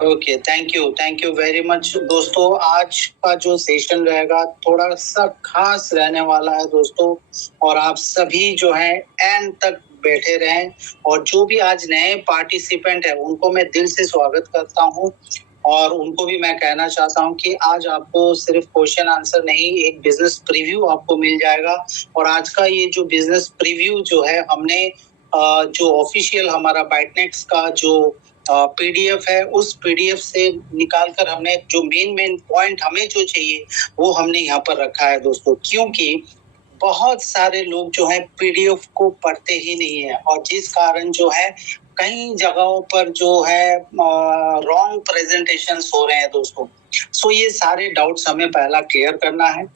Okay, thank you very much दोस्तों। आज का जो सेशन रहेगा थोड़ा सा खास रहने वाला है दोस्तों, और आप सभी जो है एंड तक बैठे रहें। और जो भी आज नए पार्टिसिपेंट है उनको मैं दिल से स्वागत करता हूं, और उनको भी मैं कहना चाहता हूं कि आज आपको सिर्फ क्वेश्चन आंसर नहीं, एक बिजनेस प्रीव्यू आपको मिल जाएगा। और आज का ये जो बिजनेस प्रीव्यू जो है, हमने जो ऑफिशियल हमारा बाइटनेक्स का जो पीडीएफ है, उस पीडीएफ से निकालकर हमने जो मेन पॉइंट हमें जो चाहिए वो हमने यहाँ पर रखा है दोस्तों। क्योंकि बहुत सारे लोग जो है पीडीएफ को पढ़ते ही नहीं है, और जिस कारण जो है कई जगहों पर जो है रॉन्ग प्रेजेंटेशन हो रहे हैं दोस्तों। सो ये सारे डाउट्स हमें पहला क्लियर करना है।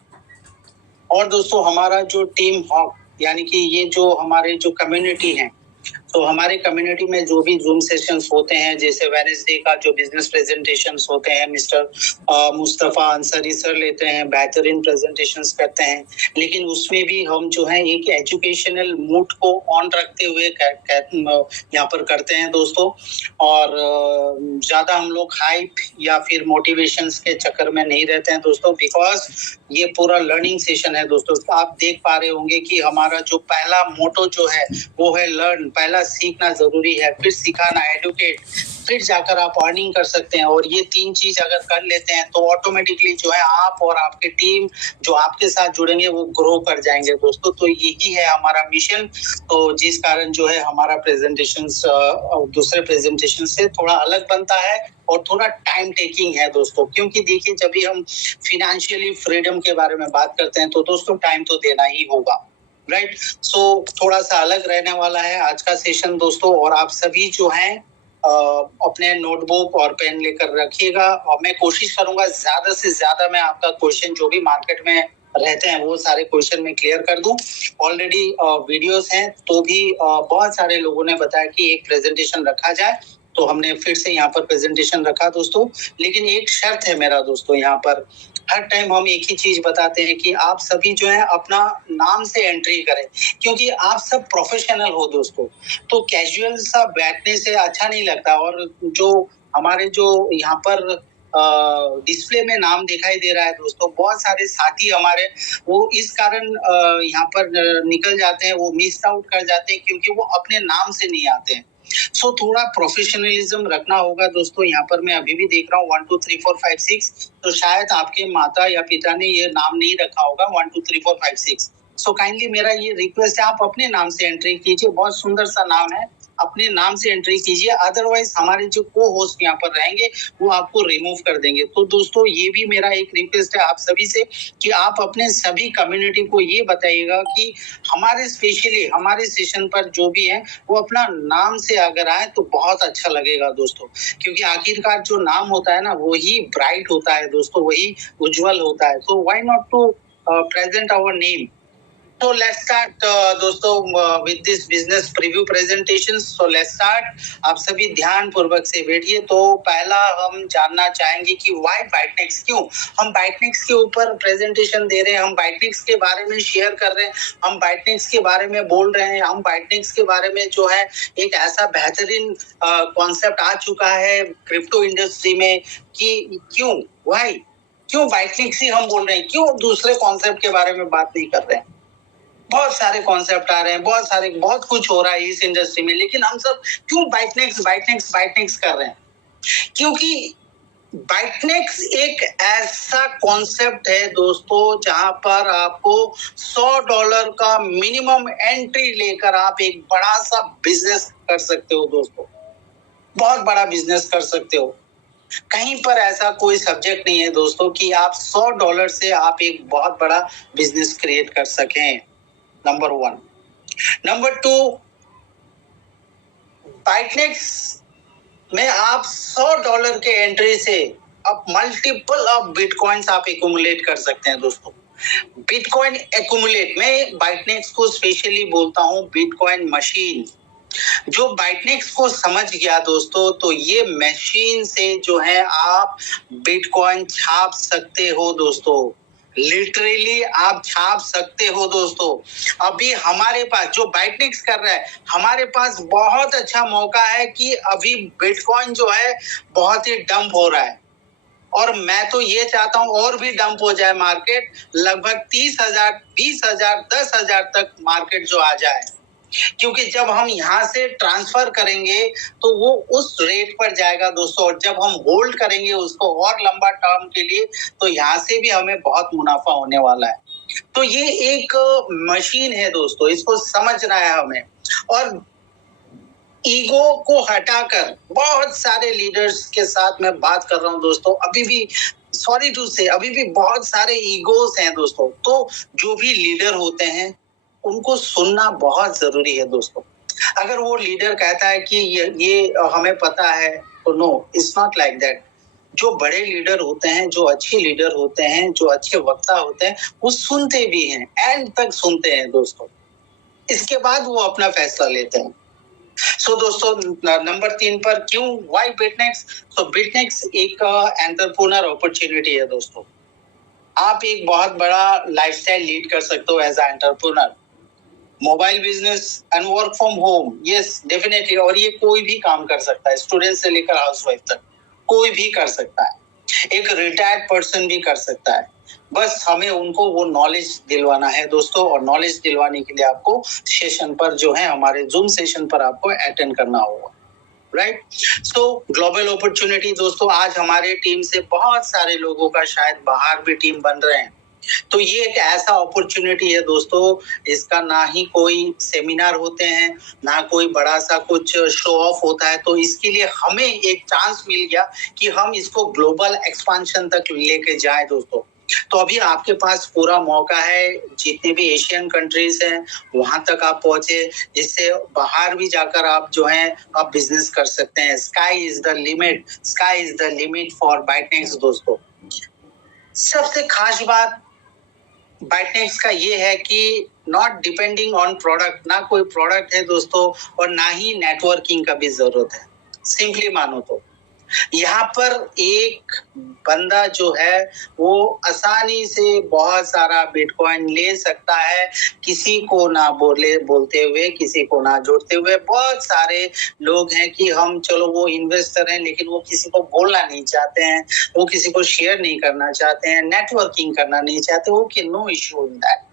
और दोस्तों हमारा जो टीम हॉक, यानी कि ये जो हमारे जो कम्युनिटी है, तो हमारे कम्युनिटी में जो भी जूम सेशंस होते हैं, जैसे वेडनेसडे का जो बिजनेस प्रेजेंटेशंस होते हैं, मिस्टर मुस्तफा अंसारी सर लेते हैं, बेहतरीन प्रेजेंटेशंस करते हैं। लेकिन उसमें भी हम जो है एक एजुकेशनल मूड को ऑन रखते हुए यहाँ पर करते हैं दोस्तों। और ज्यादा हम लोग हाइप या फिर मोटिवेशंस के चक्कर में नहीं रहते हैं दोस्तों, बिकॉज ये पूरा लर्निंग सेशन है दोस्तों। आप देख पा रहे होंगे कि हमारा जो पहला मोटो जो है वो है लर्न। पहला सीखना जरूरी है, फिर सिखाना एडुकेट, फिर जाकर आप अर्निंग कर सकते हैं। और ये तीन चीज अगर कर लेते हैं तो ऑटोमेटिकली जो है आप और आपकी टीम जो आपके साथ जुड़ेंगे वो ग्रो कर जाएंगे दोस्तों। तो यही है हमारा मिशन। तो जिस कारण जो है हमारा प्रेजेंटेशन दूसरे प्रेजेंटेशन से थोड़ा अलग बनता है और थोड़ा टाइम टेकिंग है दोस्तों। क्योंकि देखिए, जब भी हम फिनेंशियली फ्रीडम के बारे में बात करते हैं तो दोस्तों टाइम तो देना ही होगा, राइट। सो थोड़ा सा अलग रहने वाला है आज का सेशन दोस्तों। और आप सभी जो हैं अपने नोटबुक और पेन लेकर रखिएगा, और मैं कोशिश करूंगा ज्यादा से ज्यादा मैं आपका क्वेश्चन जो भी मार्केट में रहते हैं वो सारे क्वेश्चन में क्लियर कर दूं। ऑलरेडी वीडियोस हैं, तो भी बहुत सारे लोगों ने बताया कि एक प्रेजेंटेशन रखा जाए, तो हमने फिर से यहाँ पर प्रेजेंटेशन रखा दोस्तों। लेकिन एक शर्त है मेरा दोस्तों, यहाँ पर हर टाइम हम एक ही चीज बताते हैं कि आप सभी जो है अपना नाम से एंट्री करें, क्योंकि आप सब प्रोफेशनल हो दोस्तों। तो कैजुअल सा बैठने से अच्छा नहीं लगता। और जो हमारे जो यहाँ पर डिस्प्ले में नाम दिखाई दे रहा है दोस्तों, बहुत सारे साथी हमारे वो इस कारण यहाँ पर निकल जाते हैं, वो मिस आउट कर जाते हैं, क्योंकि वो अपने नाम से नहीं आते हैं। सो थोड़ा प्रोफेशनलिज्म रखना होगा दोस्तों। यहाँ पर मैं अभी भी देख रहा हूँ 1 2 3 4 5 6, तो शायद आपके माता या पिता ने ये नाम नहीं रखा होगा 1 2 3 4 5 6। सो काइंडली मेरा ये रिक्वेस्ट है, आप अपने नाम से एंट्री कीजिए। बहुत सुंदर सा नाम है, अपने नाम से एंट्री कीजिए। अदरवाइज हमारे जो को होस्ट यहाँ पर रहेंगे वो आपको रिमूव कर देंगे। तो दोस्तों ये भी मेरा एक रिक्वेस्ट है आप सभी से कि आप अपने सभी कम्युनिटी को ये बताइएगा कि हमारे स्पेशली हमारे सेशन पर जो भी है वो अपना नाम से अगर आए तो बहुत अच्छा लगेगा दोस्तों। क्योंकि आखिरकार जो नाम होता है ना, वही ब्राइट होता है दोस्तों, वही उज्जवल होता है। तो why not to present our name. So let's start दोस्तों with this business preview presentation. So let's start. आप सभी ध्यान पूर्वक से बैठिए। तो पहला हम जानना चाहेंगे कि why बाइटनेक्स, क्यों हम बाइटनेक्स के ऊपर प्रेजेंटेशन दे रहे हैं, हम बाइटनेक्स के बारे में शेयर कर रहे हैं, हम बाइटनेक्स के बारे में बोल रहे हैं, हम बाइटनेक्स के बारे में जो है एक ऐसा बेहतरीन कॉन्सेप्ट आ चुका है क्रिप्टो इंडस्ट्री में कि क्यों why क्यों बाइटनेक्स ही हम बोल रहे हैं, क्यों दूसरे कॉन्सेप्ट के बारे में बात नहीं कर रहे हैं। बहुत सारे कॉन्सेप्ट आ रहे हैं, बहुत कुछ हो रहा है इस इंडस्ट्री में, लेकिन हम सब क्यों बाइटनेक्स कर रहे हैं। क्योंकि बाइटनेक्स एक ऐसा कॉन्सेप्ट है दोस्तों जहां पर आपको $100 का मिनिमम एंट्री लेकर आप एक बड़ा सा बिजनेस कर सकते हो दोस्तों, बहुत बड़ा बिजनेस कर सकते हो। कहीं पर ऐसा कोई सब्जेक्ट नहीं है दोस्तों कि आप $100 से आप एक बहुत बड़ा बिजनेस क्रिएट कर सकें। नंबर 1। नंबर 2, बाइटनेक्स में आप $100 के एंट्री से अब मल्टीपल ऑफ बिटकॉइंस आप एक्यूमुलेट कर सकते हैं दोस्तों। बिटकॉइन एक्यूमुलेट, मैं बाइटनेक्स को स्पेशली बोलता हूं बिटकॉइन मशीन। जो बाइटनेक्स को समझ गया दोस्तों, तो ये मशीन से जो है आप बिटकॉइन छाप सकते हो दोस्तों। लिटरली आप छाप सकते हो दोस्तों। अभी हमारे पास जो बाइटनिक्स कर रहा है, हमारे पास बहुत अच्छा मौका है कि अभी बिटकॉइन जो है बहुत ही डंप हो रहा है, और मैं तो ये चाहता हूं और भी डंप हो जाए मार्केट, लगभग 30,000, 20,000, 10,000 तक मार्केट जो आ जाए, क्योंकि जब हम यहाँ से ट्रांसफर करेंगे तो वो उस रेट पर जाएगा दोस्तों, और जब हम होल्ड करेंगे उसको और लंबा टर्म के लिए तो यहाँ से भी हमें बहुत मुनाफा होने वाला है। तो ये एक मशीन है दोस्तों, इसको समझना है हमें। और ईगो को हटाकर बहुत सारे लीडर्स के साथ मैं बात कर रहा हूं दोस्तों, अभी भी सॉरी टू से अभी भी बहुत सारे ईगोस हैं दोस्तों। तो जो भी लीडर होते हैं उनको सुनना बहुत जरूरी है दोस्तों। अगर वो लीडर कहता है कि ये हमें पता है, तो no, it's not like that. जो बड़े लीडर होते हैं, जो अच्छे लीडर होते हैं, जो अच्छे वक्ता होते हैं, वो सुनते भी हैं, एंड तक सुनते हैं दोस्तों। इसके बाद वो अपना फैसला लेते हैं। सो दोस्तों, नंबर 3 पर क्यों, व्हाई बिटनेक्स? तो बिटनेक्स एक एंटरप्रेन्योर अपॉर्चुनिटी है दोस्तों। आप एक बहुत बड़ा लाइफस्टाइल लीड कर सकते हो as a entrepreneur. Mobile business and work from home, yes definitely. और ये कोई भी काम कर सकता है, स्टूडेंट से लेकर हाउसवाइफ तक कोई भी कर सकता है, एक रिटायर्ड पर्सन भी कर सकता है। बस हमें उनको वो नॉलेज दिलवाना है दोस्तों, और नॉलेज दिलवाने के लिए आपको सेशन पर जो है, हमारे जूम सेशन पर आपको अटेंड करना होगा, राइट? सो ग्लोबल अपॉर्चुनिटी दोस्तों, आज हमारे टीम से बहुत सारे लोगों का शायद बाहर भी टीम बन रहे हैं। तो ये एक ऐसा अपॉर्चुनिटी है दोस्तों, इसका ना ही कोई सेमिनार होते हैं, ना कोई बड़ा सा कुछ शो ऑफ होता है। तो इसके लिए हमें एक चांस मिल गया कि हम इसको ग्लोबल एक्सपांशन तक लेके जाएं दोस्तों। तो अभी आपके पास पूरा मौका है, जितने भी एशियन कंट्रीज हैं वहां तक आप पहुंचे, जिससे बाहर भी जाकर आप जो है आप बिजनेस कर सकते हैं। Sky is the limit, sky is the limit for Bitnex दोस्तों। सबसे खास बात बाइटनेक्स का ये है कि नॉट डिपेंडिंग ऑन प्रोडक्ट, ना कोई प्रोडक्ट है दोस्तों, और ना ही नेटवर्किंग का भी जरूरत है। सिंपली मानो तो यहाँ पर एक बंदा जो है वो आसानी से बहुत सारा बिटकॉइन ले सकता है, किसी को ना बोलते हुए, किसी को ना जोड़ते हुए। बहुत सारे लोग हैं कि हम चलो वो इन्वेस्टर हैं, लेकिन वो किसी को बोलना नहीं चाहते हैं, वो किसी को शेयर नहीं करना चाहते हैं, नेटवर्किंग करना नहीं चाहते। वो कि नो इश्यू इन दैट,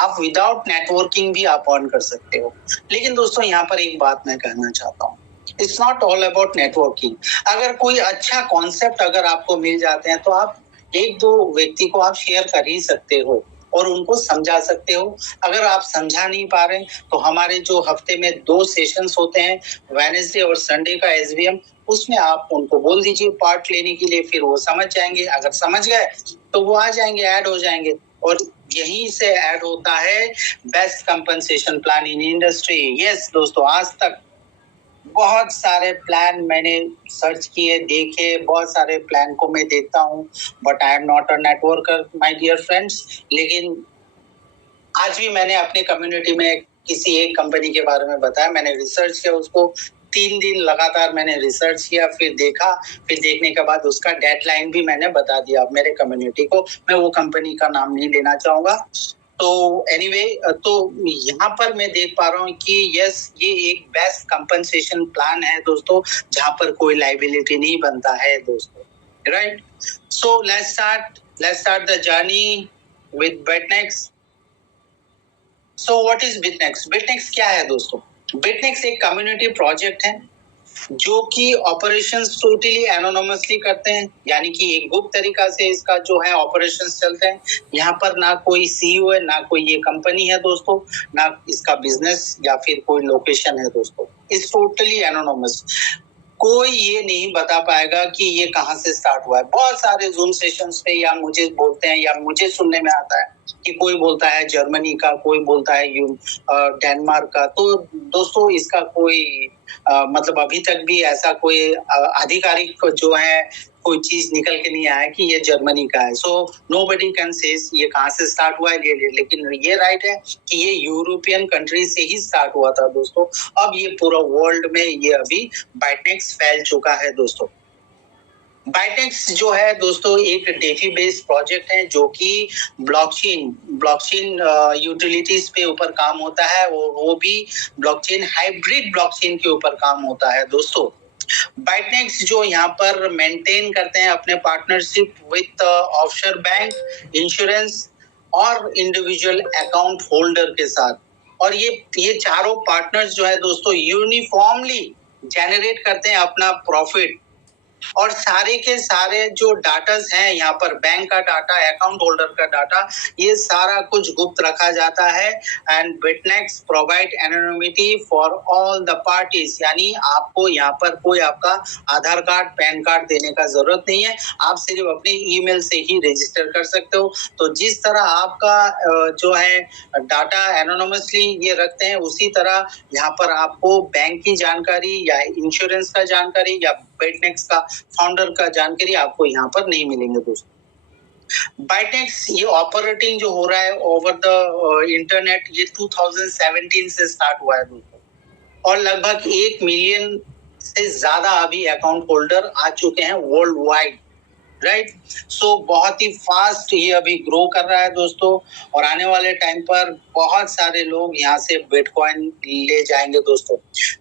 आप विदाउट नेटवर्किंग भी आप अर्न कर सकते हो। लेकिन दोस्तों यहाँ पर एक बात मैं कहना चाहता हूँ, it's not all about networking. अगर कोई अच्छा कॉन्सेप्ट अगर आपको मिल जाते हैं तो आप एक दो व्यक्ति को आप शेयर कर ही सकते हो और उनको समझा सकते हो। अगर आप समझा नहीं पा रहे तो हमारे जो हफ्ते में 2 सेशंस होते हैं, वेडनेसडे और संडे का एसबीएम, उसमें आप उनको बोल दीजिए पार्ट लेने के लिए, फिर वो समझ जाएंगे। अगर समझ गए तो वो आ जाएंगे, ऐड हो जाएंगे। और यहीं से ऐड होता है best compensation plan in industry. Yes दोस्तों, आज तक बहुत सारे प्लान मैंने सर्च किए, देखे, बहुत सारे प्लान को मैं देखता हूँ, but I am not a networker my dear friends. लेकिन आज भी मैंने अपनी कम्युनिटी में किसी एक कंपनी के बारे में बताया, मैंने रिसर्च किया उसको, 3 दिन लगातार मैंने रिसर्च किया, फिर देखा, फिर देखने के बाद उसका डेडलाइन भी मैंने बता दिया मेरे कम्युनिटी को। मैं वो कंपनी का नाम नहीं लेना चाहूंगा। तो एनीवे, तो यहाँ पर मैं देख पा रहा हूँ कि यस, ये एक बेस्ट कंपनसेशन प्लान है दोस्तों, जहां पर कोई लाइबिलिटी नहीं बनता है दोस्तों, right? So let's start the journey with Bitnex. So what is Bitnex? Bitnex क्या है दोस्तों? बिटनेक्स एक कम्युनिटी प्रोजेक्ट है जो कि ऑपरेशंस टोटली एनोनिमसली करते हैं, यानी कि एक गुप्त तरीका से इसका जो है ऑपरेशंस चलते हैं। यहाँ पर ना कोई सीईओ है, ना कोई ये कंपनी है दोस्तों, ना इसका बिजनेस या फिर कोई लोकेशन है दोस्तों। It's totally anonymous. कोई ये नहीं बता पाएगा कि ये कहाँ से स्टार्ट हुआ है। बहुत सारे जूम सेशंस पे या मुझे बोलते हैं या मुझे सुनने में आता है कि कोई बोलता है जर्मनी का, कोई बोलता है डेनमार्क का। तो दोस्तों इसका कोई मतलब अभी तक भी ऐसा कोई आधिकारिक जो है कोई चीज निकल के नहीं आया कि ये जर्मनी का है। सो नोबडी कैन से ये कहाँ से स्टार्ट हुआ है, लेकिन ये राइट है कि ये यूरोपियन कंट्री से ही स्टार्ट हुआ था दोस्तों। अब ये पूरा वर्ल्ड में ये अभी बाइटनेक्स फैल चुका है दोस्तों। बाइटेक्स जो है दोस्तों एक डेफी बेस्ड प्रोजेक्ट है जो कि ब्लॉकचेन यूटिलिटीज पे ऊपर काम होता है और वो भी ब्लॉकचेन हाइब्रिड ब्लॉकचेन के ऊपर काम होता है दोस्तों। बाइटनेक्स जो यहाँ पर मेंटेन करते हैं अपने partnership with offshore bank, insurance और इंडिविजुअल अकाउंट होल्डर के साथ, और ये चारों पार्टनर्स जो है दोस्तों यूनिफॉर्मली जनरेट करते हैं अपना प्रॉफिट, और सारे के सारे जो डाटास हैं यहाँ पर बैंक का डाटा, अकाउंट होल्डर का डाटा, ये सारा कुछ गुप्त रखा जाता है। And Bitnex provide anonymity for all the parties, यानी आपको यहाँ पर कोई आपका आधार कार्ड, पैन कार्ड देने का जरूरत नहीं है, आप सिर्फ अपने ईमेल से ही रजिस्टर कर सकते हो। तो जिस तरह आपका जो है डाटा एनोनिमसली ये रखते हैं, उसी तरह यहाँ पर आपको बैंक की जानकारी या इंश्योरेंस का जानकारी या बाइटनेक्स का फाउंडर का जानकारी आपको यहाँ पर नहीं मिलेंगे दोस्तों। बाइटनेक्स ये ऑपरेटिंग जो हो रहा है ओवर द इंटरनेट, ये 2017 से स्टार्ट हुआ है दोस्तों, और लगभग 1 मिलियन से ज्यादा अभी अकाउंट होल्डर आ चुके हैं वर्ल्ड वाइड, राइट। सो बहुत ही फास्ट ये अभी ग्रो कर रहा है दोस्तों, और आने वाले टाइम पर बहुत सारे लोग यहाँ से बिटकॉइन ले जाएंगे दोस्तों।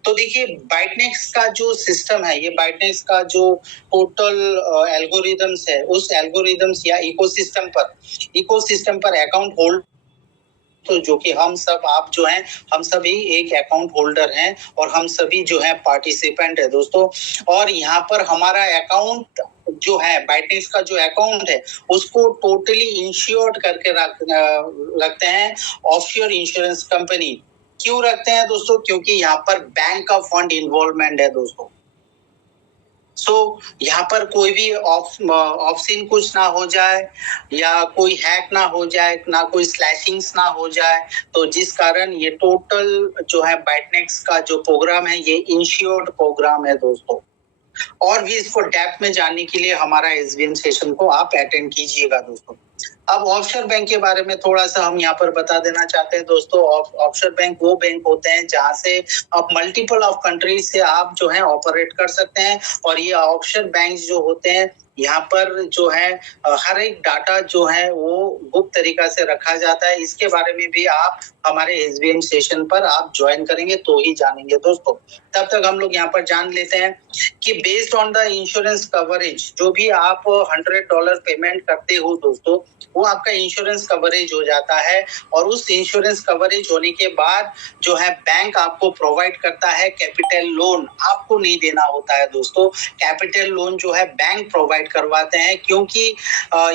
तो देखिए बाइटनेक्स का जो सिस्टम है, ये बाइटनेक्स का जो टोटल एल्गोरिदम्स है, उस एल्गोरिदम्स या इकोसिस्टम पर अकाउंट होल्ड, तो जो कि हम सब, आप जो हैं, हम सभी एक अकाउंट होल्डर हैं और हम सभी जो है पार्टिसिपेंट है दोस्तों। और यहाँ पर हमारा अकाउंट जो है, बाइटनेक्स का जो अकाउंट है, उसको टोटली इंश्योर्ड करके रखते हैं ऑफशोर इंश्योरेंस कंपनी। क्यों रखते हैं दोस्तों? क्योंकि यहाँ पर बैंक का फंड इन्वॉल्वमेंट है दोस्तों। यहाँ पर कोई भी ऑफसीन कुछ ना हो जाए, या कोई हैक ना हो जाए, ना कोई स्लैशिंग्स ना हो जाए, तो जिस कारण ये टोटल जो है बाइटनेक्स का जो प्रोग्राम है, ये इंश्योर्ड प्रोग्राम है दोस्तों। और भी इसको डेप्थ में जानने के लिए हमारा एसबीएम सेशन को आप अटेंड कीजिएगा दोस्तों। अब ऑफशोर बैंक के बारे में थोड़ा सा हम यहाँ पर बता देना चाहते हैं दोस्तों। ऑफशोर बैंक वो बैंक होते हैं जहाँ से आप मल्टीपल ऑफ कंट्रीज से आप जो है ऑपरेट कर सकते हैं, और ये ऑफशोर बैंक जो होते हैं, यहाँ पर जो है हर एक डाटा जो है वो गुप्त तरीका से रखा जाता है। इसके बारे में भी आप हमारे एसबीएम सेशन पर आप ज्वाइन करेंगे तो ही जानेंगे दोस्तों। तब तक हम लोग यहाँ पर जान लेते हैं कि based on the insurance coverage, जो भी आप $100 पेमेंट करते हो दोस्तों, वो आपका इंश्योरेंस कवरेज हो जाता है। और उस इंश्योरेंस कवरेज होने के बाद जो है बैंक आपको प्रोवाइड करता है कैपिटल लोन। आपको नहीं देना होता है दोस्तों, कैपिटल लोन जो है बैंक प्रोवाइड करवाते हैं, क्योंकि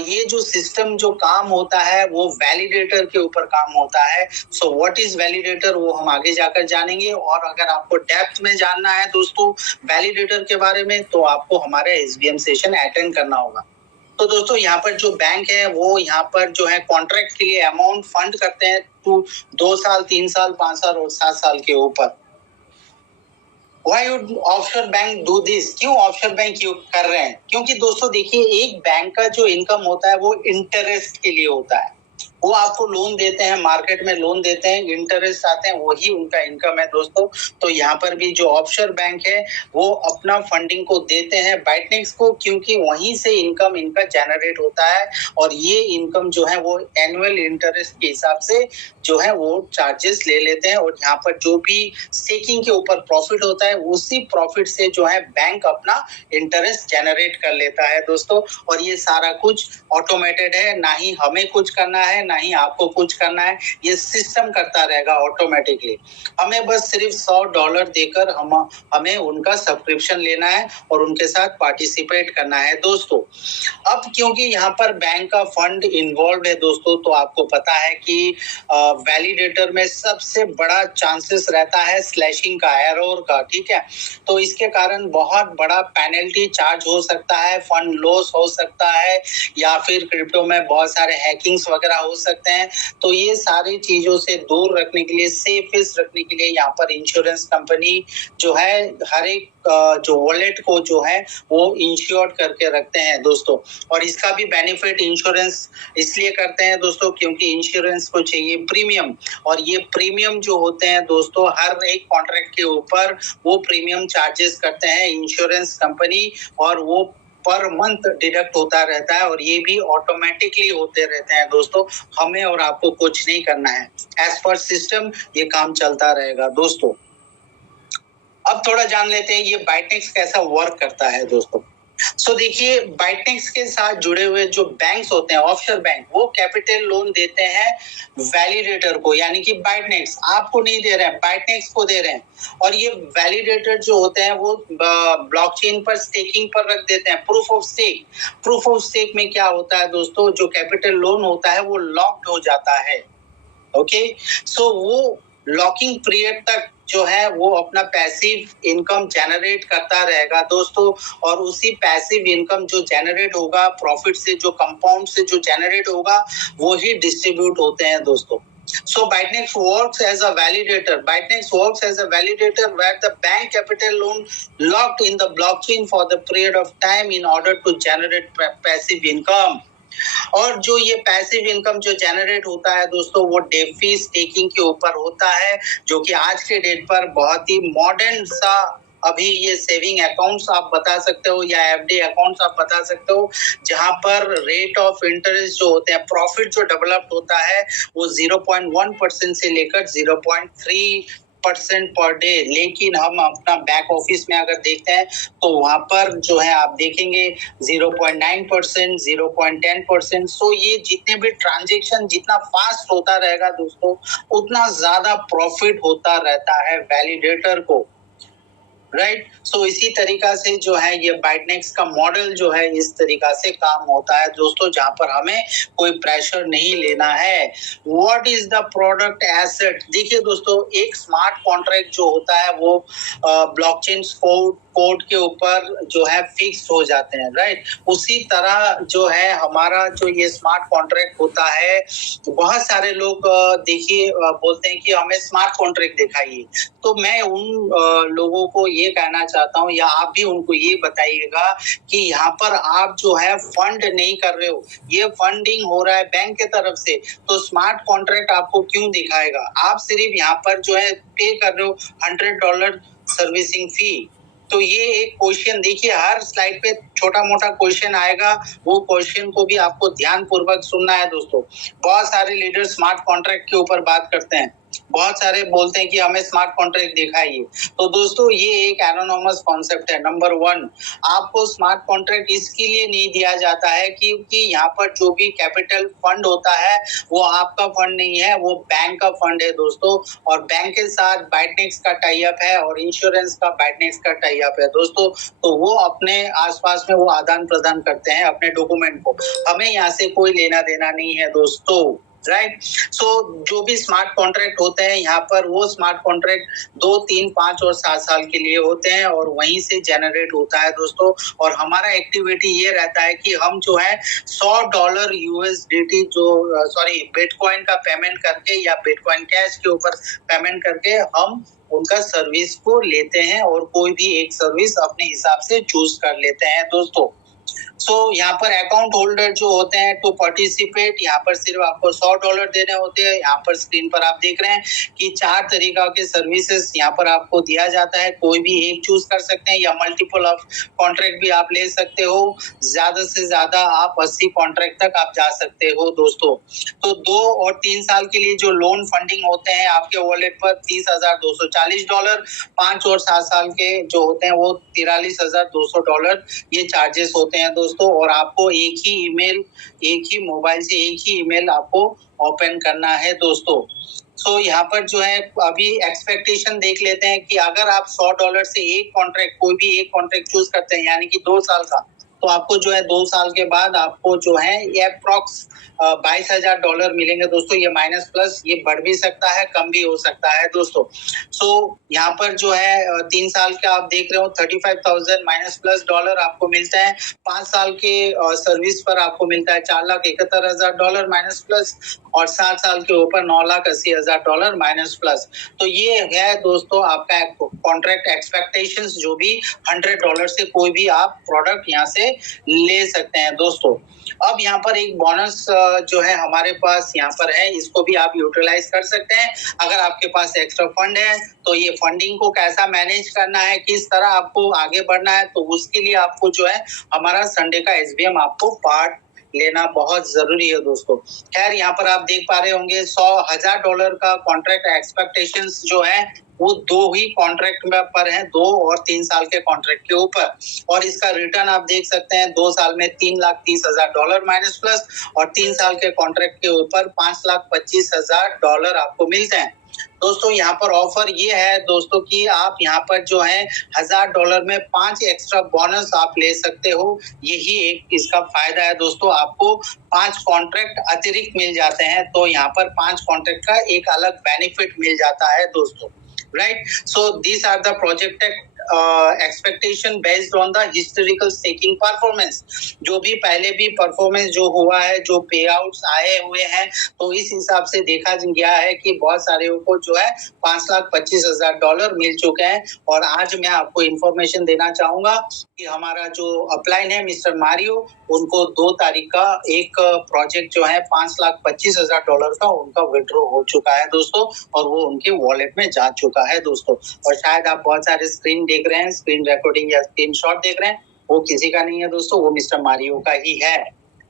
ये जो सिस्टम जो काम होता है वो वैलिडेटर के ऊपर काम होता है। सो व्हाट इज वैलिडेटर, वो हम आगे जाकर जानेंगे। और अगर आपको डेप्थ में जानना है दोस्तों वैलिडेटर के बारे में, तो आपको हमारे एसबीएम सेशन अटेंड करना होगा। तो दोस्तों यहाँ पर जो बैंक है वो यहाँ पर जो है कॉन्ट्रैक्ट के लिए अमाउंट फंड करते हैं 2 साल, 3 साल, 5 साल और 7 साल के ऊपर। Why would offshore bank do this? क्यों ऑफशोर बैंक क्यों कर रहे हैं? क्योंकि दोस्तों देखिए, एक बैंक का जो इनकम होता है वो इंटरेस्ट के लिए होता है। वो आपको लोन देते हैं, मार्केट में लोन देते हैं, इंटरेस्ट आते हैं, वही उनका इनकम है दोस्तों। तो यहाँ पर भी जो ऑफशोर बैंक है वो अपना फंडिंग को देते हैं बाइटनेक्स को, क्योंकि वहीं से इनकम इनका जनरेट होता है। और ये इनकम जो है वो एनुअल इंटरेस्ट के हिसाब से जो है वो चार्जेस ले लेते हैं। और यहाँ पर जो भी स्टेकिंग के ऊपर प्रॉफिट होता है, उसी प्रॉफिट से जो है बैंक अपना इंटरेस्ट जनरेट कर लेता है दोस्तों। और ये सारा कुछ ऑटोमेटेड है, ना ही हमें कुछ करना है, ना ही आपको कुछ करना है, ये सिस्टम करता रहेगा ऑटोमेटिकली। हमें बस सिर्फ $100 देकर हमें उनका सब्सक्रिप्शन लेना है और उनके साथ पार्टिसिपेट करना है दोस्तों। अब क्योंकि यहाँ पर बैंक का फंड इन्वॉल्व है दोस्तों, तो आपको पता है कि वैलिडेटर में सबसे बड़ा चांसेस रहता है स्लैशिंग का, एरर का, ठीक है। तो इसके कारण बहुत बड़ा पेनल्टी चार्ज हो सकता है, फंड लॉस हो सकता है, या फिर क्रिप्टो में बहुत सारे हैकिंग्स वगैरह हो सकते हैं। तो ये सारी चीजों से दूर रखने के लिए, सेफेस्ट रखने के लिए यहाँ पर इंश्योरेंस कंपनी जो है हर एक जो वॉलेट को जो है वो इंश्योर्ड करके रखते हैं दोस्तों। और इसका भी बेनिफिट इंश्योरेंस इसलिए करते हैं दोस्तों क्योंकि इंश्योरेंस को चाहिए प्रीमियम, और ये प्रीमियम जो होते हैं दोस्तों हर एक कॉन्ट्रैक्ट के ऊपर वो प्रीमियम चार्जेस करते हैं इंश्योरेंस कंपनी, और वो पर मंथ डिडक्ट होता रहता है और ये भी ऑटोमेटिकली होते रहते हैं दोस्तों। हमें और आपको कुछ नहीं करना है, एज पर सिस्टम ये काम चलता रहेगा दोस्तों। अब थोड़ा जान लेते हैं ये बाइटनेक्स कैसा वर्क करता है दोस्तों। सो देखिए, बाइटनेक्स के साथ जुड़े हुए जो बैंक्स होते हैं, ऑफशोर बैंक, वो कैपिटल लोन देते हैं वैलिडेटर को, यानी कि बाइटनेक्स आपको नहीं दे रहे हैं, बाइटनेक्स को दे रहे हैं। और ये वैलिडेटर जो होते हैं वो ब्लॉकचेन पर स्टेकिंग पर रख देते हैं, proof of stake. Proof of stake में क्या होता है दोस्तों, जो कैपिटल लोन होता है वो लॉक्ड हो जाता है। ओके, सो वो लॉकिंग पीरियड तक जो है वो अपना पैसिव इनकम जनरेट करता रहेगा दोस्तों। और उसी पैसिव इनकम जो जनरेट होगा प्रॉफिट से, जो कंपाउंड से जो जनरेट होगा, वो ही डिस्ट्रीब्यूट होते हैं दोस्तों। So Bitnex works as a validator. Bitnex works as a validator where the bank capital loan locked in the blockchain for the period of time in order to generate passive income. और जो ये passive income जो generate होता है दोस्तों, वो DeFi staking के ऊपर होता है, जो कि आज के डेट पर बहुत ही मॉडर्न सा अभी ये सेविंग अकाउंट्स आप बता सकते हो या एफडी अकाउंट्स आप बता सकते हो, जहां पर रेट ऑफ इंटरेस्ट जो होते हैं, प्रॉफिट जो डेवलप होता है वो 0.1% से लेकर 0.3% पर डे। लेकिन हम अपना बैक ऑफिस में अगर देखते हैं तो वहां पर जो है आप देखेंगे 0.9%, 0.10%। सो ये जितने भी ट्रांजेक्शन जितना फास्ट होता रहेगा दोस्तों, उतना ज्यादा प्रॉफिट होता रहता है वैलिडेटर को, राइट। सो इसी तरीका से जो है ये बाइटनेक्स का मॉडल जो है इस तरीका से काम होता है दोस्तों, जहां पर हमें कोई प्रेशर नहीं लेना है। What is the product asset? देखिए दोस्तों, एक स्मार्ट कॉन्ट्रैक्ट जो होता है वो ब्लॉकचेन कोड के ऊपर जो है फिक्स हो जाते हैं, राइट। उसी तरह जो है हमारा जो ये स्मार्ट कॉन्ट्रैक्ट होता है, बहुत सारे लोग देखिए बोलते हैं कि हमें स्मार्ट कॉन्ट्रैक्ट दिखाइए। तो मैं उन लोगों को ये कहना चाहता हूँ, या आप भी उनको ये बताइएगा कि यहाँ पर आप जो है फंड नहीं कर रहे हो, ये फंडिंग हो रहा है बैंक के तरफ से, तो स्मार्ट कॉन्ट्रैक्ट आपको क्यों दिखाएगा? आप सिर्फ यहाँ पर जो है पे कर रहे हो $100 सर्विसिंग फी। तो ये एक क्वेश्चन देखिए, हर स्लाइड पे छोटा मोटा क्वेश्चन आएगा, वो क्वेश्चन को भी आपको ध्यान पूर्वक सुनना है दोस्तों। बहुत सारे लीडर स्मार्ट कॉन्ट्रैक्ट के ऊपर बात करते हैं, बहुत सारे बोलते हैं कि हमें स्मार्ट कॉन्ट्रैक्ट दिखाइए। तो दोस्तों ये एक एनोनिमस कॉन्सेप्ट है। नंबर 1, आपको स्मार्ट कॉन्ट्रैक्ट इसके लिए नहीं दिया जाता है क्योंकि यहाँ पर जो भी कैपिटल फंड होता है वो आपका फंड नहीं है, वो बैंक का फंड है दोस्तों। और बैंक के साथ बाइटनेक्स का टाई अप है और इंश्योरेंस का बाइटनेक्स का टाई अप है दोस्तों। तो वो अपने आसपास में वो आदान प्रदान करते हैं अपने डॉक्यूमेंट को, हमें यहाँ से कोई लेना देना नहीं है दोस्तों, राइट। सो जो भी स्मार्ट कॉन्ट्रैक्ट होते हैं यहाँ पर, वो स्मार्ट कॉन्ट्रैक्ट 2, 3, 5 और 7 साल के लिए होते हैं और वहीं से जनरेट होता है दोस्तों। और हमारा एक्टिविटी ये रहता है कि हम जो है $100 USDT बिटकॉइन का पेमेंट करके या बिटकॉइन कैश के ऊपर पेमेंट करके हम उनका सर्विस को लेते हैं और कोई भी एक सर्विस अपने हिसाब से चूज कर लेते हैं दोस्तों। सो यहाँ पर अकाउंट होल्डर जो होते हैं टू पार्टिसिपेट, यहाँ पर सिर्फ आपको $100 देने होते हैं। यहाँ पर स्क्रीन पर आप देख रहे हैं कि 4 तरीका के सर्विसेज यहाँ पर आपको दिया जाता है, कोई भी एक चूज कर सकते हैं या मल्टीपल ऑफ कॉन्ट्रैक्ट भी आप ले सकते हो। ज्यादा से ज्यादा आप 80 कॉन्ट्रैक्ट तक आप जा सकते हो दोस्तों। तो 2 और 3 साल के लिए जो लोन फंडिंग होते हैं आपके वॉलेट पर $30,240, 5 और 7 साल के जो होते हैं वो $43,200 ये चार्जेस होते हैं दोस्तों। और आपको एक ही मोबाइल से एक ही ईमेल आपको ओपन करना है दोस्तों। सो यहाँ पर जो है अभी एक्सपेक्टेशन देख लेते हैं कि अगर आप $100 से कोई भी एक कॉन्ट्रैक्ट चूज करते हैं, यानी कि 2 साल का, तो आपको जो है 2 साल के बाद आपको जो है अप्रॉक्स $22,000 मिलेंगे दोस्तों। ये माइनस प्लस ये बढ़ भी सकता है, कम भी हो सकता है दोस्तों। सो यहाँ पर जो है 3 साल का आप देख रहे हो $35,000 माइनस प्लस डॉलर आपको मिलता है। 5 साल के सर्विस पर आपको मिलता है $4,71,000 माइनस प्लस, और 7 साल के ऊपर $9,80,000 माइनस प्लस। तो ये है दोस्तों आपका कॉन्ट्रैक्ट एक्सपेक्टेशंस, जो भी $100 से कोई भी आप प्रोडक्ट यहाँ से ले सकते हैं दोस्तों। अब यहाँ पर एक बोनस जो है हमारे पास यहाँ पर है, इसको भी आप यूटिलाइज कर सकते हैं। अगर आपके पास एक्स्ट्रा फंड है तो ये फंडिंग को कैसा मैनेज करना है, किस तरह आपको आगे बढ़ना है, तो उसके लिए आपको जो है हमारा संडे का एसबीएम आपको पार्ट लेना बहुत जरूरी है दोस्तों। खैर यहाँ पर आप देख पा रहे होंगे $100,000 का कॉन्ट्रैक्ट एक्सपेक्टेशंस जो है वो 2 ही कॉन्ट्रैक्ट में पर है, 2 और 3 साल के कॉन्ट्रैक्ट के ऊपर। और इसका रिटर्न आप देख सकते हैं 2 साल में $3,30,000 माइनस प्लस, और 3 साल के कॉन्ट्रैक्ट के ऊपर $5,25,000 आपको मिलते हैं। दोस्तों यहाँ पर ऑफर ये है दोस्तों कि आप यहाँ पर जो है $1,000 में 5 एक्स्ट्रा बोनस आप ले सकते हो। यही एक इसका फायदा है दोस्तों, आपको 5 कॉन्ट्रैक्ट अतिरिक्त मिल जाते हैं, तो यहाँ पर 5 कॉन्ट्रैक्ट का एक अलग बेनिफिट मिल जाता है दोस्तों। Right, so these are the projected expectation based on the historical staking performance। जो भी पहले भी परफॉर्मेंस जो हुआ है, जो पे आउट्स आए हुए हैं, तो इस हिसाब से देखा गया है कि बहुत सारे को जो है $5,25,000 मिल चुके हैं। और आज मैं आपको इंफॉर्मेशन देना चाहूंगा कि हमारा जो अपलाइन है मिस्टर मारियो, उनको 2 तारीख का एक प्रोजेक्ट जो है $5,25,000 का उनका विड्रॉ हो चुका है दोस्तों, और वो उनके वॉलेट में जा चुका है दोस्तों। और शायद आप बहुत सारे स्क्रीन देख रहे हैं, स्क्रीन रिकॉर्डिंग या स्क्रीनशॉट देख रहे हैं, वो किसी का नहीं है दोस्तों, वो मिस्टर मारियो का ही है।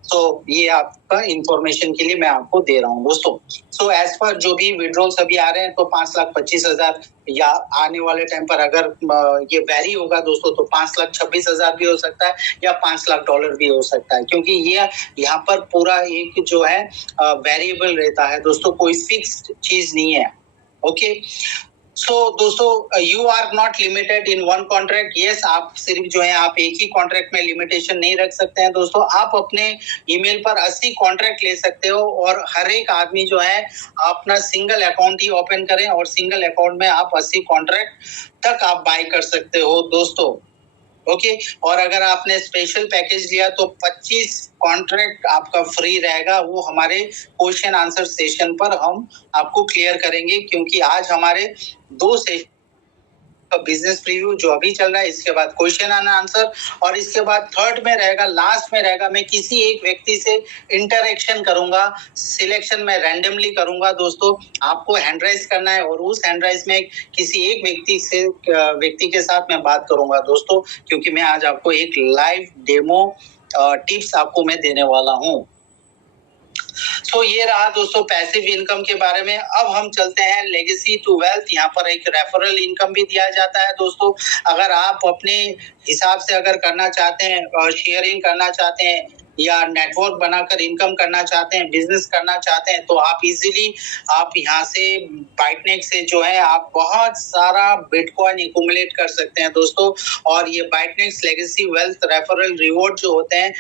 तो ये आपका इंफॉर्मेशन के लिए मैं आपको दे रहा हूँ दोस्तों। सो एज पर जो भी विड्रॉल्स अभी आ रहे हैं, तो 5,25,000 या आने वाले टाइम पर अगर ये वैरी होगा दोस्तों, तो 5,26,000 भी हो सकता है या $5,00,000 भी हो सकता है, क्योंकि ये यहाँ पर पूरा एक जो है वेरिएबल रहता है दोस्तों, कोई फिक्स्ड चीज नहीं है। ओके, सो दोस्तों you are not limited in one contract. Yes, आप सिर्फ जो है आप एक ही कॉन्ट्रैक्ट में लिमिटेशन नहीं रख सकते हैं दोस्तों, आप अपने ईमेल पर 80 कॉन्ट्रैक्ट ले सकते हो, और हर एक आदमी जो है अपना सिंगल अकाउंट ही ओपन करें, और सिंगल अकाउंट में आप 80 कॉन्ट्रैक्ट तक आप बाय कर सकते हो दोस्तों। ओके, और अगर आपने स्पेशल पैकेज लिया तो 25 कॉन्ट्रैक्ट आपका फ्री रहेगा। वो हमारे क्वेश्चन आंसर सेशन पर हम आपको क्लियर करेंगे, क्योंकि आज हमारे 2 सेशन बिजनेस प्रीव्यू जो अभी चल रहा है, इसके बाद क्वेश्चन एंड आंसर, और इसके बाद थर्ड में रहेगा, लास्ट में रहेगा, मैं किसी एक व्यक्ति से इंटरेक्शन करूंगा, सिलेक्शन में रैंडमली करूंगा दोस्तों। आपको हैंड राइज करना है, और उस हैंड राइज में किसी एक व्यक्ति के साथ मैं बात करूंगा दोस्तों, क्योंकि मैं आज आपको एक लाइव डेमो टिप्स आपको मैं देने वाला हूँ। सो ये रहा दोस्तों पैसिव इनकम के बारे में। अब हम चलते हैं लेगेसी टू वेल्थ। यहाँ पर एक रेफरल इनकम भी दिया जाता है दोस्तों। अगर आप अपने हिसाब से अगर करना चाहते हैं, शेयरिंग करना चाहते हैं, या नेटवर्क बनाकर इनकम करना चाहते हैं, बिजनेस करना चाहते हैं, तो आप इजीली आप यहाँ से बाइटनेक्स से जो है आप बहुत सारा बिटकॉइन एक्युमुलेट कर सकते हैं दोस्तों। और ये बाइटनेक्स लेगेसी वेल्थ रेफरल रिवॉर्ड जो होते हैं,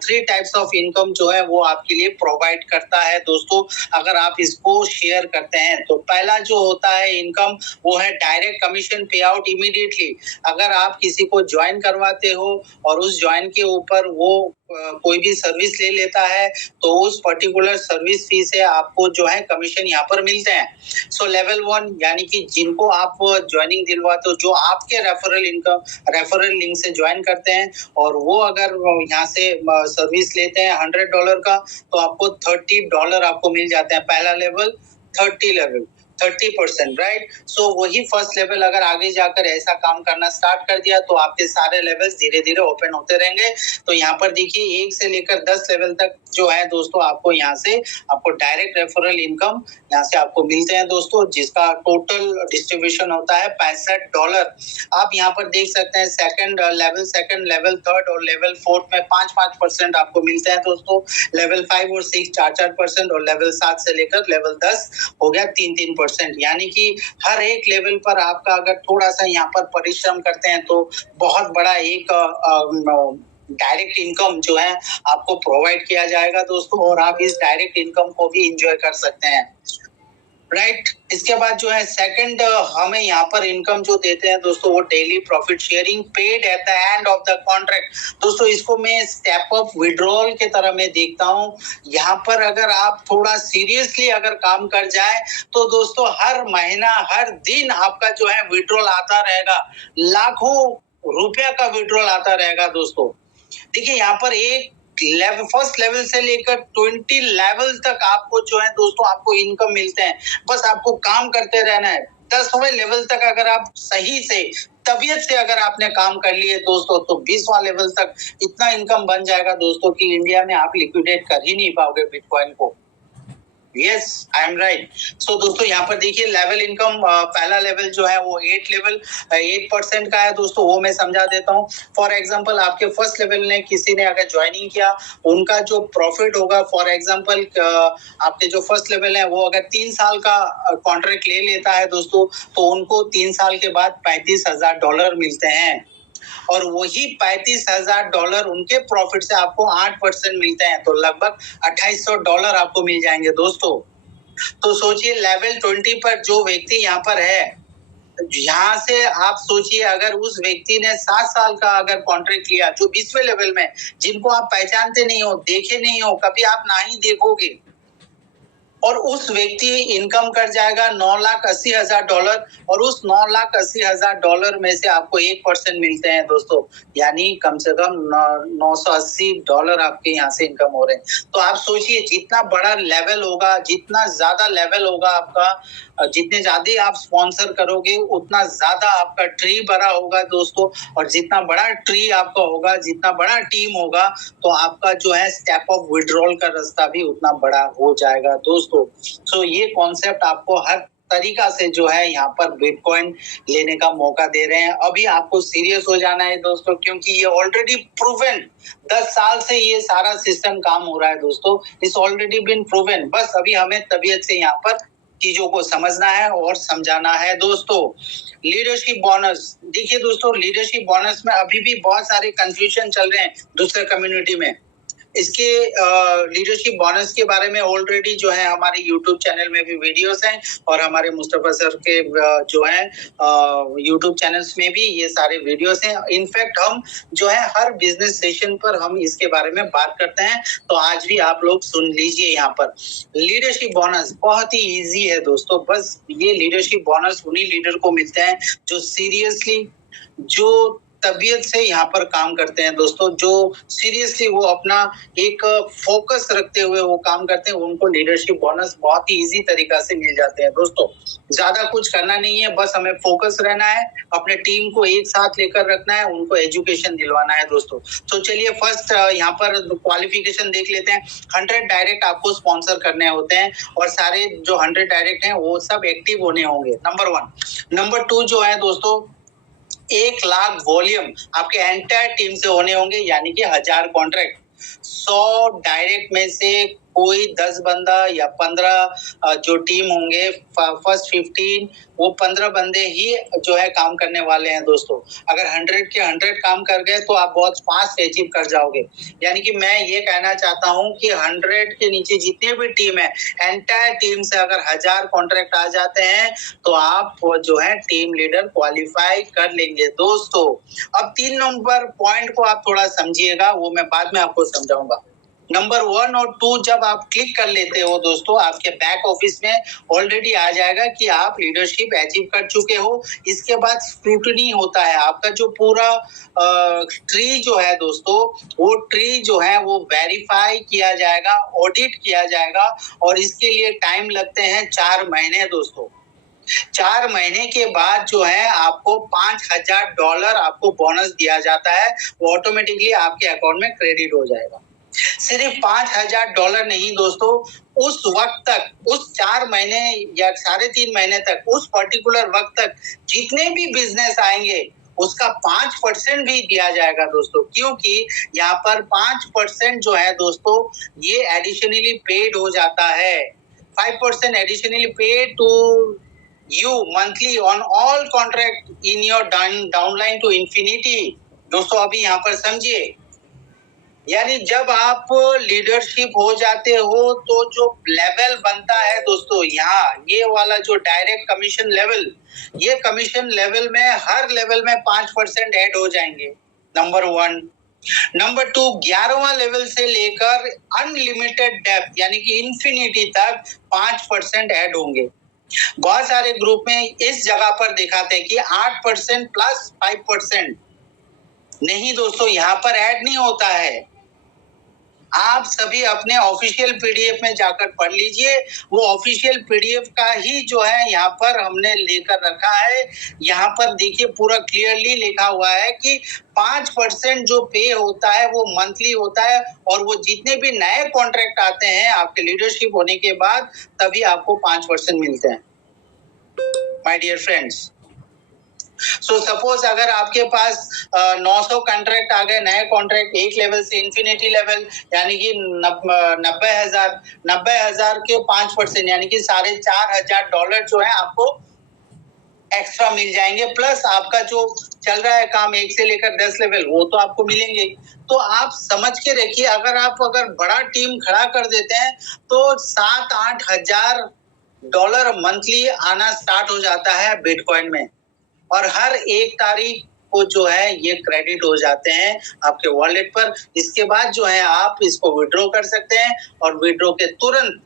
3 टाइप्स ऑफ इनकम जो है वो आपके लिए प्रोवाइड करता है दोस्तों, अगर आप इसको शेयर करते हैं। तो पहला जो होता है इनकम, वो है डायरेक्ट कमीशन पे आउट इमीडिएटली। अगर आप किसी को ज्वाइन करवाते हो और उस ज्वाइन के ऊपर वो कोई भी सर्विस ले लेता है, तो उस पर्टिकुलर सर्विस फी से आपको जो है कमीशन यहाँ पर मिलते हैं। सो लेवल 1 यानी कि जिनको आप ज्वाइनिंग दिलवाते हो, जो आपके रेफरल लिंक से ज्वाइन करते हैं, और वो अगर यहाँ से सर्विस लेते हैं $100 का, तो आपको $30 आपको मिल जाते हैं। पहला लेवल 30%, राइट। सो वही फर्स्ट लेवल अगर आगे जाकर ऐसा काम करना स्टार्ट कर दिया, तो आपके सारे लेवल्स धीरे धीरे ओपन होते रहेंगे। तो यहाँ पर देखिए 1 से लेकर 10 लेवल तक जो है दोस्तों, आपको यहाँ से आपको डायरेक्ट रेफरल इनकम यहाँ से आपको मिलते हैं दोस्तों, जिसका टोटल डिस्ट्रीब्यूशन होता है $65। आप यहाँ पर देख सकते हैं सेकंड लेवल, थर्ड और लेवल 4 में 5% आपको मिलते हैं दोस्तों। लेवल 5 और 6 4%, और लेवल 7 से लेकर लेवल 10 हो गया 3%। यानी कि हर एक लेवल पर आपका अगर थोड़ा सा यहाँ पर परिश्रम करते हैं, तो बहुत बड़ा एक डायरेक्ट इनकम जो है आपको प्रोवाइड किया जाएगा दोस्तों, और आप इस डायरेक्ट इनकम को भी एंजॉय कर सकते हैं, राइट। इसके बाद जो है सेकंड हमें यहाँ पर इनकम जो देते हैं दोस्तों, वो daily profit sharing paid at the end of the contract. दोस्तों इसको मैं स्टेप अप विड्रॉल के तरह मैं देखता हूँ। यहाँ पर अगर आप थोड़ा सीरियसली अगर काम कर जाए, तो दोस्तों हर महीना हर दिन आपका जो है विड्रॉल आता रहेगा, लाखों रुपया का विड्रॉल आता रहेगा दोस्तों। देखिए यहाँ पर एक लेवल, फर्स्ट लेवल से लेकर 20 लेवल तक आपको जो है दोस्तों आपको इनकम मिलते हैं। बस आपको काम करते रहना है। 10वें लेवल तक अगर आप सही से तबीयत से अगर आपने काम कर लिए दोस्तों, तो 20वां लेवल तक इतना इनकम बन जाएगा दोस्तों कि इंडिया में आप लिक्विडेट कर ही नहीं पाओगे बिटकॉइन को। Yes, I am right. So दोस्तों यहाँ पर देखिए लेवल इनकम, पहला लेवल जो है वो 8% का है दोस्तों, वो मैं समझा देता हूँ। फॉर एग्जांपल आपके फर्स्ट लेवल ने किसी ने अगर ज्वाइनिंग किया, उनका जो प्रॉफिट होगा, फॉर एग्जांपल आपके जो फर्स्ट लेवल है वो अगर 3 साल का कॉन्ट्रैक्ट ले लेता है दोस्तों, तो उनको 3 साल के बाद $35,000 मिलते हैं। और वही $35,000 उनके प्रॉफिट से आपको 8% मिलते हैं, तो लगभग $2,800 आपको मिल जाएंगे दोस्तों। तो सोचिए लेवल 20 पर जो व्यक्ति यहाँ पर है, यहाँ से आप सोचिए अगर उस व्यक्ति ने 7 साल का अगर कॉन्ट्रैक्ट लिया, जो 20वें लेवल में, जिनको आप पहचानते नहीं हो, देखे नहीं हो, कभी आप ना ही देखोगे, और उस व्यक्ति इनकम कर जाएगा $9,80,000, और उस $9,80,000 में से आपको 1% मिलते हैं दोस्तों, यानी कम से कम $980 आपके यहाँ से इनकम हो रहे हैं। तो आप सोचिए जितना बड़ा लेवल होगा, जितना ज्यादा लेवल होगा आपका, जितने ज्यादा आप स्पॉन्सर करोगे उतना ज्यादा आपका ट्री बड़ा होगा दोस्तों, और जितना बड़ा ट्री आपका होगा, जितना बड़ा टीम होगा, तो आपका जो है स्टेप ऑफ विड्रॉल का रास्ता भी उतना बड़ा हो जाएगा दोस्तों। सो ये कॉन्सेप्ट आपको हर तरीका से जो है यहाँ पर बिटकॉइन लेने का मौका दे रहे हैं। अभी आपको सीरियस हो जाना है दोस्तों, क्योंकि ये ऑलरेडी प्रूवन, 10 साल से ये सारा सिस्टम काम हो रहा है दोस्तों, इट्स ऑलरेडी बीन प्रूवन। बस अभी हमें तबीयत से यहाँ पर चीजों को समझना है और समझाना है दोस्तों। लीडरशिप बोनस, देखिए दोस्तों लीडरशिप बोनस में अभी भी बहुत सारे कंफ्यूजन चल रहे हैं दूसरे कम्युनिटी में। इसके लीडरशिप बोनस के बारे में ऑलरेडी जो है हमारे यूट्यूब चैनल में भी वीडियोस हैं, और हमारे मुस्तफा सर के जो है यूट्यूब चैनल्स में भी ये सारे वीडियोस हैं। इनफैक्ट हम जो है हर बिजनेस सेशन पर हम इसके बारे में बात करते हैं, तो आज भी आप लोग सुन लीजिए। यहाँ पर लीडरशिप बोनस बहुत ही इजी है दोस्तों। बस ये लीडरशिप बोनस उन्हीं लीडर को मिलते हैं जो सीरियसली, जो तबीयत से यहाँ पर काम करते हैं दोस्तों, जो सीरियसली वो अपना एक फोकस रखते हुए वो काम करते हैं, उनको लीडरशिप बोनस बहुत ही इजी तरीका से मिल जाते हैं दोस्तों। ज्यादा कुछ करना नहीं है, बस हमें फोकस रहना है, अपने टीम को एक साथ लेकर रखना है, उनको एजुकेशन दिलवाना है दोस्तों। तो चलिए फर्स्ट यहाँ पर क्वालिफिकेशन देख लेते हैं। 100 डायरेक्ट आपको स्पॉन्सर करने होते हैं, और सारे जो 100 डायरेक्ट हैं वो सब एक्टिव होने होंगे, नंबर 1। नंबर 2 जो है दोस्तों, 1 लाख वॉल्यूम आपके एंटायर टीम से होने होंगे, यानी कि 1000 कॉन्ट्रैक्ट। 100 डायरेक्ट में से कोई 10 बंदा या 15 जो टीम होंगे, फर्स्ट 15 वो 15 बंदे ही जो है काम करने वाले हैं दोस्तों। अगर 100 के 100 काम कर गए तो आप बहुत फास्ट अचीव कर जाओगे। यानी कि मैं ये कहना चाहता हूं कि 100 के नीचे जितने भी टीम है, एंटायर टीम से अगर 1000 कॉन्ट्रैक्ट आ जाते हैं तो आप जो है टीम लीडर क्वालिफाई कर लेंगे दोस्तों। अब 3 नंबर पॉइंट को आप थोड़ा समझिएगा, वो मैं बाद में आपको समझाऊंगा। नंबर 1 और 2 जब आप क्लिक कर लेते हो दोस्तों, आपके बैक ऑफिस में ऑलरेडी आ जाएगा कि आप लीडरशिप अचीव कर चुके हो। इसके बाद स्क्रूटनी होता है, आपका जो पूरा ट्री जो है दोस्तों, वो ट्री जो है वो वेरीफाई किया जाएगा, ऑडिट किया जाएगा, और इसके लिए टाइम लगते हैं 4 महीने दोस्तों। 4 महीने के बाद जो है आपको $5,000 आपको बोनस दिया जाता है, वो ऑटोमेटिकली आपके अकाउंट में क्रेडिट हो जाएगा। सिर्फ $5,000 नहीं दोस्तों, उस वक्त तक, उस 4 महीने या 3.5 महीने तक, उस पर्टिकुलर वक्त तक जितने भी बिजनेस आएंगे उसका 5% भी दिया जाएगा दोस्तों, क्योंकि यहाँ पर 5% जो है दोस्तों ये एडिशनली पेड हो जाता है। 5% additionally paid to you monthly on all contract in your downline to infinity। दोस्तों अभी यहाँ पर समझिए, यानी जब आप लीडरशिप हो जाते हो तो जो लेवल बनता है दोस्तों, यहाँ ये वाला जो डायरेक्ट कमीशन लेवल, ये कमीशन लेवल में हर लेवल में 5% ऐड हो जाएंगे, नंबर 1। नंबर 2, 11वां लेवल से लेकर अनलिमिटेड डेप्थ यानी कि इंफिनिटी तक 5% ऐड होंगे। बहुत सारे ग्रुप में इस जगह पर दिखाते हैं कि 8% प्लस 5%। नहीं दोस्तों, यहाँ पर ऐड नहीं होता है। आप सभी अपने ऑफिशियल पीडीएफ में जाकर पढ़ लीजिए। वो ऑफिशियल पीडीएफ का ही जो है यहाँ पर हमने लेकर रखा है। यहाँ पर देखिए पूरा क्लियरली लिखा हुआ है कि 5% जो पे होता है वो मंथली होता है, और वो जितने भी नए कॉन्ट्रैक्ट आते हैं आपके लीडरशिप होने के बाद तभी आपको 5% मिलते हैं my dear friends. So suppose अगर आपके पास 900 कॉन्ट्रैक्ट आ गए, नए कॉन्ट्रैक्ट एक लेवल से इंफिनिटी लेवल, यानी कि 90,000 के 5% यानी कि $4,500 जो है आपको एक्स्ट्रा मिल जाएंगे, प्लस आपका जो चल रहा है काम 1 से लेकर 10 लेवल वो तो आपको मिलेंगे। तो आप समझ के रखिए, अगर बड़ा टीम खड़ा कर देते हैं तो 7-8 हजार डॉलर मंथली आना स्टार्ट हो जाता है बिटकॉइन में, और हर 1 तारीख को जो है ये क्रेडिट हो जाते हैं आपके वॉलेट पर। इसके बाद जो है आप इसको विड्रॉ कर सकते हैं, और विड्रॉ के तुरंत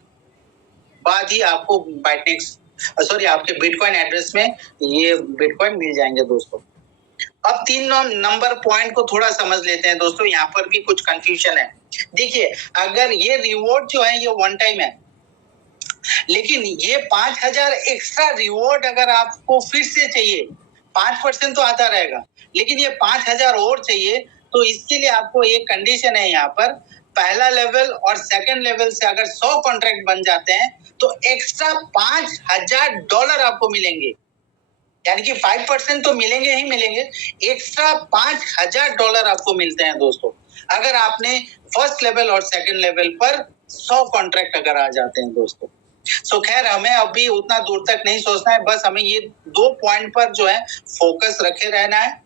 बाद ही आपको बाइटनेक्स आपके बिटकॉइन एड्रेस में ये बिटकॉइन मिल जाएंगे दोस्तों। अब 3 नंबर पॉइंट को थोड़ा समझ लेते हैं दोस्तों, यहाँ पर भी कुछ कंफ्यूजन है। देखिए, अगर ये रिवॉर्ड जो है ये वन टाइम है, लेकिन ये 5,000 एक्स्ट्रा रिवॉर्ड अगर आपको फिर से चाहिए, 5% तो आता रहेगा, लेकिन ये 5,000 और चाहिए, तो इसके लिए आपको एक कंडीशन है यहाँ पर। पहला लेवल और सेकंड लेवल से अगर 100 कॉन्ट्रैक्ट बन जाते हैं तो एक्स्ट्रा $5,000 आपको मिलेंगे, यानी कि 5% तो मिलेंगे ही मिलेंगे, एक्स्ट्रा $5,000 आपको मिलते हैं दोस्तों, अगर आपने फर्स्ट लेवल और सेकंड लेवल पर 100 कॉन्ट्रैक्ट अगर आ जाते हैं दोस्तों। सो खैर, हमें अभी उतना दूर तक नहीं सोचना है, बस हमें ये 2 पॉइंट पर जो है फोकस रखे रहना है।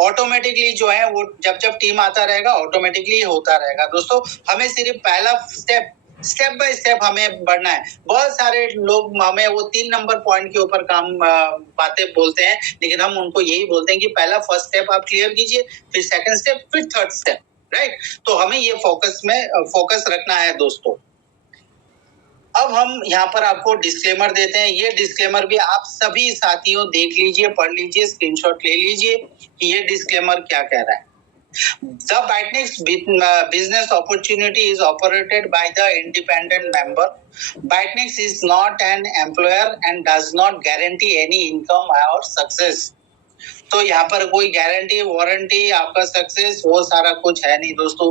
ऑटोमेटिकली जो है वो जब टीम आता रहेगा ऑटोमेटिकली होता रहेगा दोस्तों। हमें सिर्फ पहला स्टेप बाय स्टेप हमें बढ़ना है। बहुत सारे लोग हमें वो 3 नंबर पॉइंट के ऊपर बातें बोलते हैं, लेकिन हम उनको यही बोलते हैं कि पहला फर्स्ट स्टेप आप क्लियर कीजिए, फिर सेकंड स्टेप, फिर थर्ड स्टेप, राइट। तो हमें ये फोकस रखना है दोस्तों। अब हम यहाँ पर आपको डिस्क्लेमर देते हैं। ये डिस्क्लेमर भी आप सभी साथियों देख लीजिए, पढ़ लीजिए, स्क्रीनशॉट ले लीजिए कि ये डिस्क्लेमर क्या कह रहा है। The ByteNext business opportunity is operated by the independent member. ByteNext is not an employer and does not guarantee any income or success. तो यहाँ पर कोई गारंटी वारंटी आपका सक्सेस वो सारा कुछ है नहीं दोस्तों।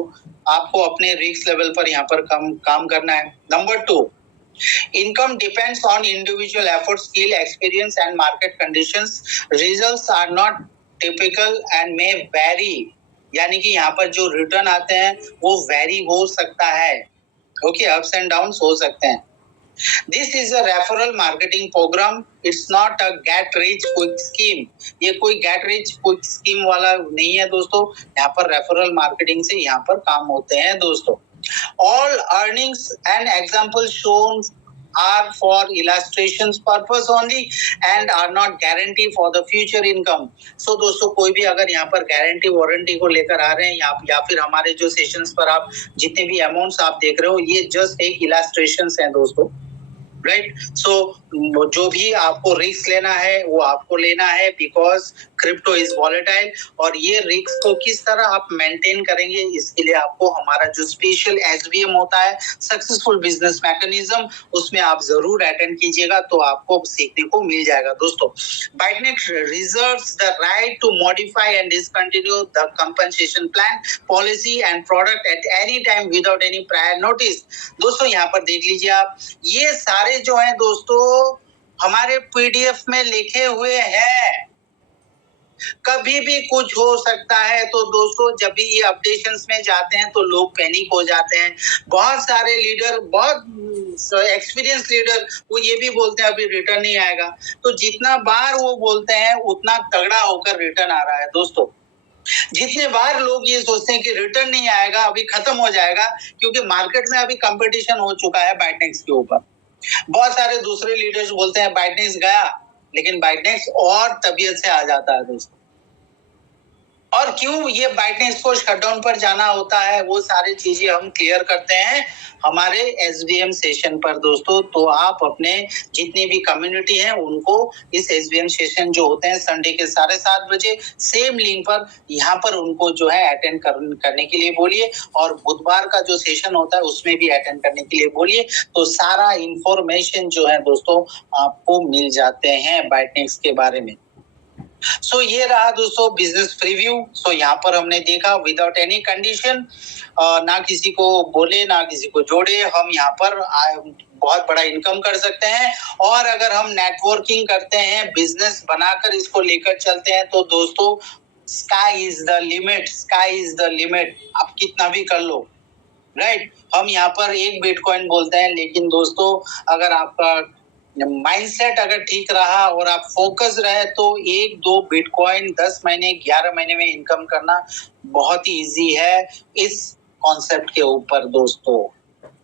आपको अपने रिस्क लेवल पर यहाँ पर काम करना है। Number 2, income depends on individual effort, skill, experience and market conditions. Results are not typical and may vary. यानी कि यहाँ पर जो रिटर्न आते हैं वो वेरी हो सकता है, ओके, अप्स एंड डाउन्स हो सकते हैं। This is a referral marketing program, it's not a get rich quick scheme. ये कोई गेट रिच क्विक स्कीम वाला नहीं है दोस्तों। यहाँ पर रेफरल मार्केटिंग से यहाँ पर काम होते हैं दोस्तों। All earnings and examples shown are for illustrations purpose only and are not guarantee for the future income. So दोस्तों, कोई भी अगर यहाँ पर गारंटी वारंटी को लेकर आ रहे हैं या फिर हमारे जो सेशंस पर आप जितने भी अमाउंट्स आप देख रहे हो, ये जस्ट एक इलास्ट्रेशंस हैं दोस्तों, राइट। सो जो भी आपको रिस्क लेना है वो आपको लेना है, बिकॉज क्रिप्टो इज वॉलेटाइल, और ये रिस्क को किस तरह आप मेंटेन करेंगे इसके लिए आपको हमारा जो स्पेशल SBM होता है, सक्सेसफुल बिजनेस मैकेनिज्म, उसमें आप जरूर अटेंड कीजिएगा, तो आपको सीखने को मिल जाएगा दोस्तों। ByteNext reserves the right to modify and discontinue the compensation plan, policy and product at any time without any prior notice। दोस्तों यहाँ पर देख लीजिए आप, ये सारे जो हैं दोस्तों हमारे PDF में लिखे हुए हैं। कभी भी कुछ हो सकता है, तो दोस्तों जब भी ये अपडेशंस में जाते हैं तो लोग पैनिक हो जाते हैं। बहुत सारे लीडर, बहुत एक्सपीरियंस लीडर, वो ये भी बोलते हैं अभी रिटर्न नहीं आएगा। तो जितना बार वो बोलते हैं उतना तगड़ा होकर रिटर्न आ रहा है दोस्तों। जितने बार लोग ये सोचते हैं कि रिटर्न नहीं आएगा, अभी खत्म हो जाएगा, क्योंकि मार्केट में अभी कंपटीशन हो चुका है ByteNext के ऊपर। बहुत सारे दूसरे लीडर्स बोलते हैं ByteNext गया, लेकिन ByteNext और तबीयत से आ जाता है दोस्तों। और क्यों ये बाइटनेस को शटडाउन पर जाना होता है, वो सारी चीजें हम क्लियर करते हैं हमारे एसबीएम सेशन पर दोस्तों। तो आप अपने जितनी भी कम्युनिटी है उनको इस एसबीएम सेशन जो होते हैं संडे के 7:30 बजे सेम लिंक पर यहाँ पर उनको जो है अटेंड करने के लिए बोलिए, और बुधवार का जो सेशन होता है उसमें भी अटेंड करने के लिए बोलिए। तो सारा इंफॉर्मेशन जो है दोस्तों आपको मिल जाते हैं बाइटनेक्स के बारे में। सो ये रहा दोस्तों बिजनेस प्रीव्यू। सो यहाँ पर हमने देखा विदाउट एनी कंडीशन, ना किसी को बोले ना किसी को जोड़े, हम यहाँ पर बहुत बड़ा इनकम कर सकते हैं। और अगर हम नेटवर्किंग करते हैं, बिजनेस बनाकर इसको लेकर चलते हैं, तो दोस्तों sky is the limit, sky is the limit. आप कितना भी कर लो, राइट। हम यहाँ पर एक बिटकॉइन बोलते हैं, लेकिन दोस्तों अगर आपका माइंडसेट अगर ठीक रहा और आप फोकस रहे तो 1-2 बिटकॉइन 10 महीने 11 महीने में इनकम करना बहुत ही इजी है इस कॉन्सेप्ट के ऊपर दोस्तों।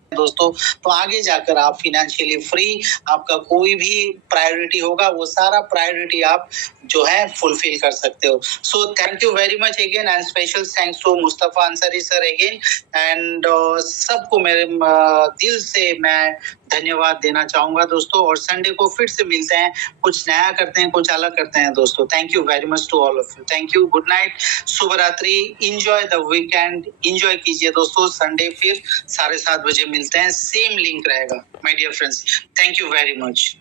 तो आगे जाकर आप फिनेंशियली फ्री, आपका कोई भी प्रायोरिटी होगा वो सारा प्रायोरिटी आप जो है फुलफिल कर सकते हो। So thank you very much again and special thanks to Mustafa Ansari sir again and सबको मेरे दिल से मैं धन्यवाद देना चाहूंगा दोस्तों। और संडे को फिर से मिलते हैं, कुछ नया करते हैं, कुछ अलग करते हैं दोस्तों। Thank you very much to all of you. Thank you, good night, शुभ रात्रि, एंजॉय द वीकेंड, एंजॉय कीजिए दोस्तों। संडे फिर 7:30 बजे मिलते हैं, सेम लिंक रहेगा my dear friends. Thank you very much.